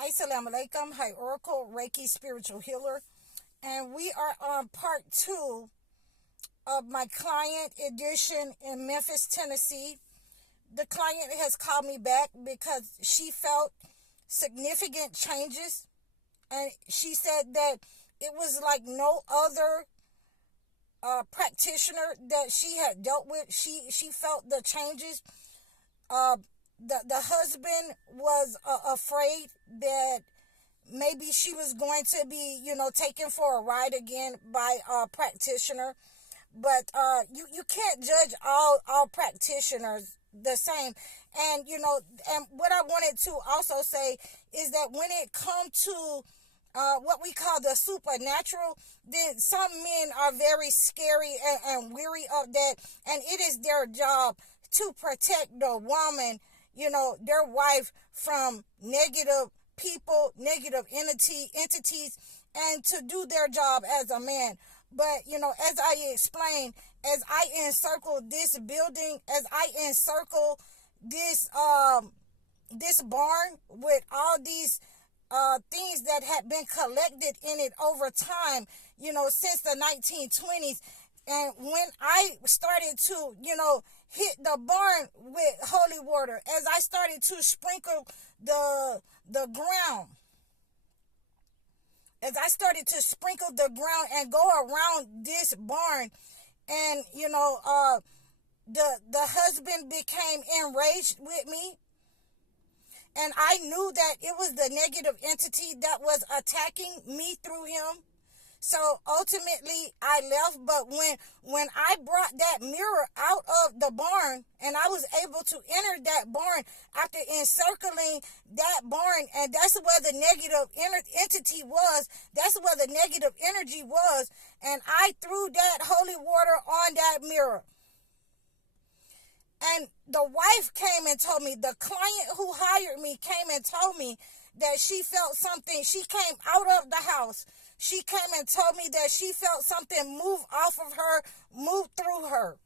Assalamu alaikum. Hi, Oracle, Reiki, Spiritual Healer. And we are on part 2 of my client edition in Memphis, Tennessee. The client has called me back because she felt significant changes. And she said that it was like no other practitioner that she had dealt with. She felt the changes. The husband was afraid that maybe she was going to be, taken for a ride again by a practitioner. But you can't judge all practitioners the same. And, and what I wanted to also say is that when it comes to what we call the supernatural, then some men are very scary and weary of that. And it is their job to protect the woman, their wife, from negative people, negative entities, and to do their job as a man. But, as I explained, as I encircle this building, as I encircle this barn with all these things that had been collected in it over time, since the 1920s. And when I started to, hit the barn with holy water, as I started to sprinkle the ground, as I started to sprinkle the ground and go around this barn, and, the husband became enraged with me. And I knew that it was the negative entity that was attacking me through him. So ultimately I left. But when I brought that mirror out of the barn, and I was able to enter that barn after encircling that barn, and that's where the negative entity was, that's where the negative energy was, and I threw that holy water on that mirror. And the wife came and told me, the client who hired me came and told me that she felt something. She came out of the house. She came and told me that she felt something move off of her, move through her.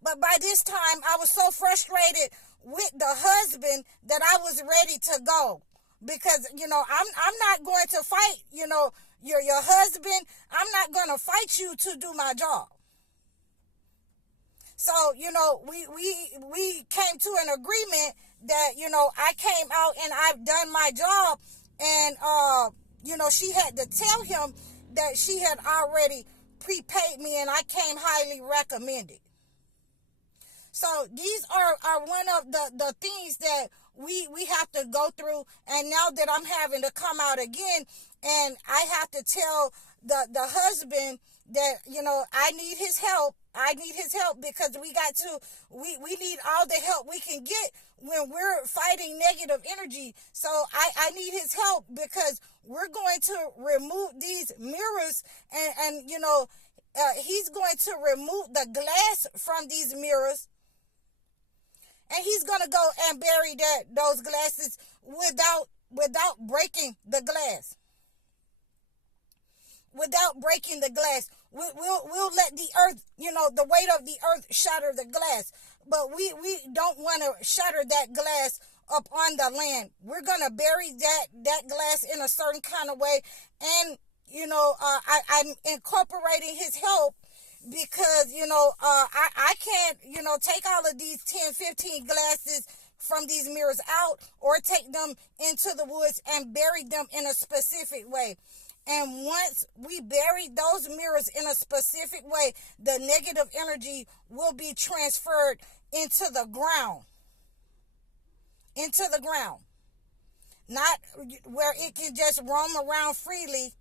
But by this time, I was so frustrated with the husband that I was ready to go. Because, I'm not going to fight, your husband. I'm not going to fight you to do my job. So, we came to an agreement that, I came out and I've done my job. And, she had to tell him that she had already prepaid me, and I came highly recommended. So these are one of the things that we have to go through. And now that I'm having to come out again, and I have to tell the husband that, I need his help. I need his help because we need all the help we can get when we're fighting negative energy. So I need his help because we're going to remove these mirrors, and he's going to remove the glass from these mirrors, and he's going to go and bury those glasses without breaking the glass. Without breaking the glass. We'll let the earth, the weight of the earth shatter the glass. But we don't want to shatter that glass up on the land. We're going to bury that glass in a certain kind of way. And, I'm incorporating his help because, I can't, take all of these 10, 15 glasses from these mirrors out, or take them into the woods and bury them in a specific way. And once we bury those mirrors in a specific way, the negative energy will be transferred into the ground. Into the ground. Not where it can just roam around freely.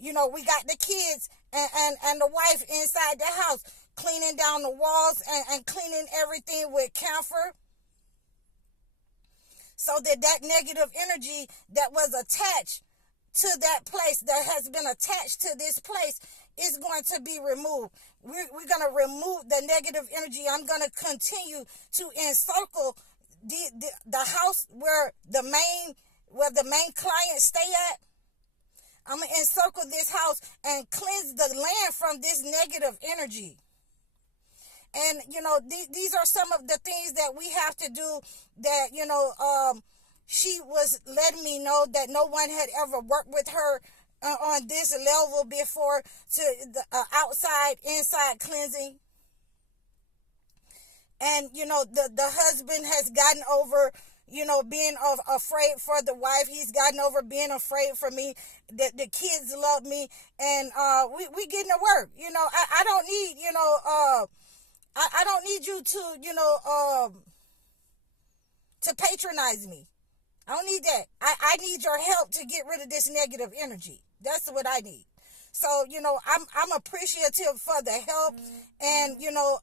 We got the kids and the wife inside the house cleaning down the walls and cleaning everything with camphor. So that negative energy that was attached to that place, that has been attached to this place, is going to be removed. We're going to remove the negative energy. I'm going to continue to encircle the house where the main clients stay at. I'm going to encircle this house and cleanse the land from this negative energy. And, these are some of the things that we have to do that, she was letting me know that no one had ever worked with her on this level before, to the outside, inside cleansing. And, the husband has gotten over, being afraid for the wife. He's gotten over being afraid for me. The kids love me. And we getting to work. I don't need, I don't need you to patronize me. I don't need that. I need your help to get rid of this negative energy. That's what I need. So, I'm appreciative for the help. And,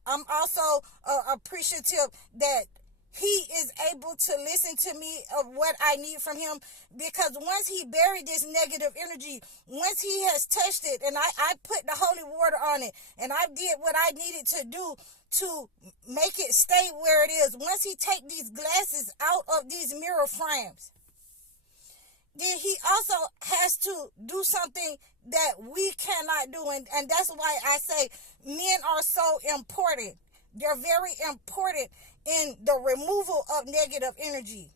I'm also appreciative that he is able to listen to me of what I need from him. Because once he buried this negative energy, once he has touched it, and I put the holy water on it, and I did what I needed to do to make it stay where it is. Once he take these glasses out of these mirror frames, then he also has to do something that we cannot do. And that's why I say men are so important. They're very important in the removal of negative energy.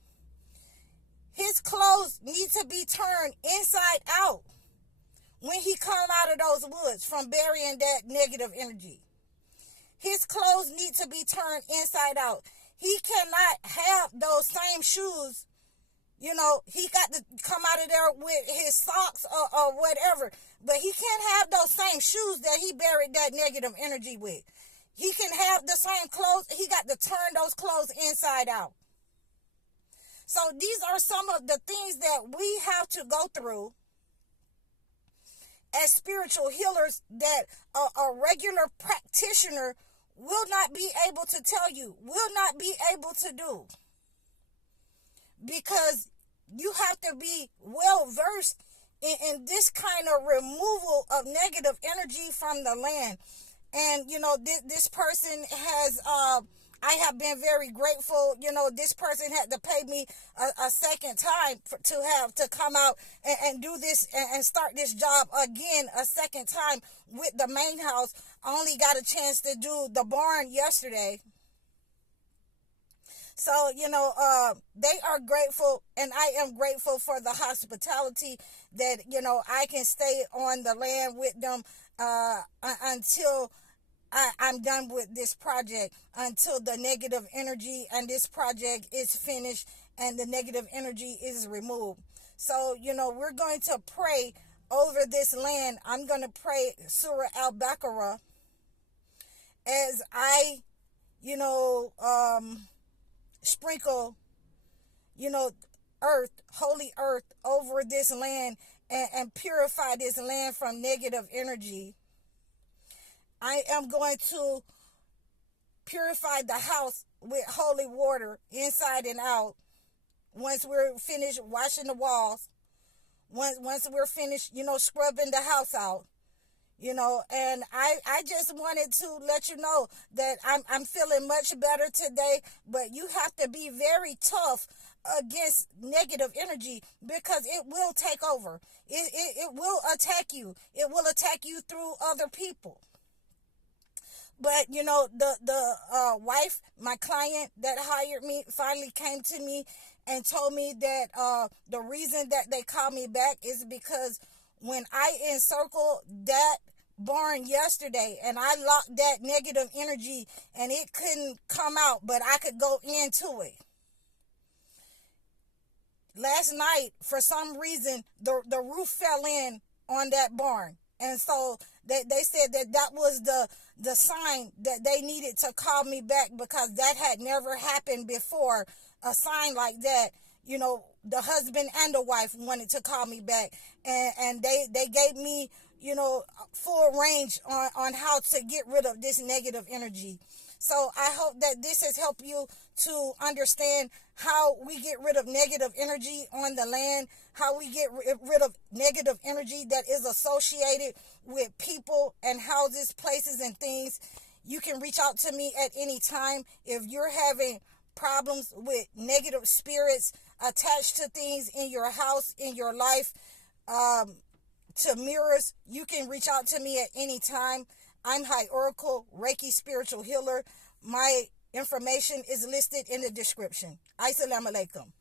His clothes need to be turned inside out when he come out of those woods from burying that negative energy. His clothes need to be turned inside out. He cannot have those same shoes. He got to come out of there with his socks or whatever. But he can't have those same shoes that he buried that negative energy with. He can have the same clothes. He got to turn those clothes inside out. So these are some of the things that we have to go through as spiritual healers that a regular practitioner will not be able to tell you, will not be able to do. Because you have to be well versed in this kind of removal of negative energy from the land. And, this person has, I have been very grateful. This person had to pay me a second time to come out and do this and start this job again a second time with the main house. I only got a chance to do the barn yesterday. So, they are grateful, and I am grateful for the hospitality that, I can stay on the land with them until I'm done with this project, until the negative energy and this project is finished and the negative energy is removed. So, we're going to pray over this land. I'm going to pray Surah Al-Baqarah as I, sprinkle, earth, holy earth over this land and purify this land from negative energy. I am going to purify the house with holy water inside and out. Once we're finished washing the walls, once we're finished, scrubbing the house out, and I just wanted to let you know that I'm feeling much better today, but you have to be very tough against negative energy because it will take over. It will attack you. It will attack you through other people. But, the wife, my client that hired me, finally came to me and told me that the reason that they called me back is because when I encircled that barn yesterday and I locked that negative energy and it couldn't come out, but I could go into it. Last night, for some reason, the roof fell in on that barn. And so they said that was the sign that they needed to call me back because that had never happened before. A sign like that, the husband and the wife wanted to call me back. And they gave me, full range on how to get rid of this negative energy. So I hope that this has helped you to understand how we get rid of negative energy on the land, how we get rid of negative energy that is associated with people and houses, places, and things. You can reach out to me at any time if you're having problems with negative spirits attached to things in your house, in your life, to mirrors. You can reach out to me at any time. I'm High Oracle, Reiki Spiritual Healer. My information is listed in the description. Assalamu alaikum.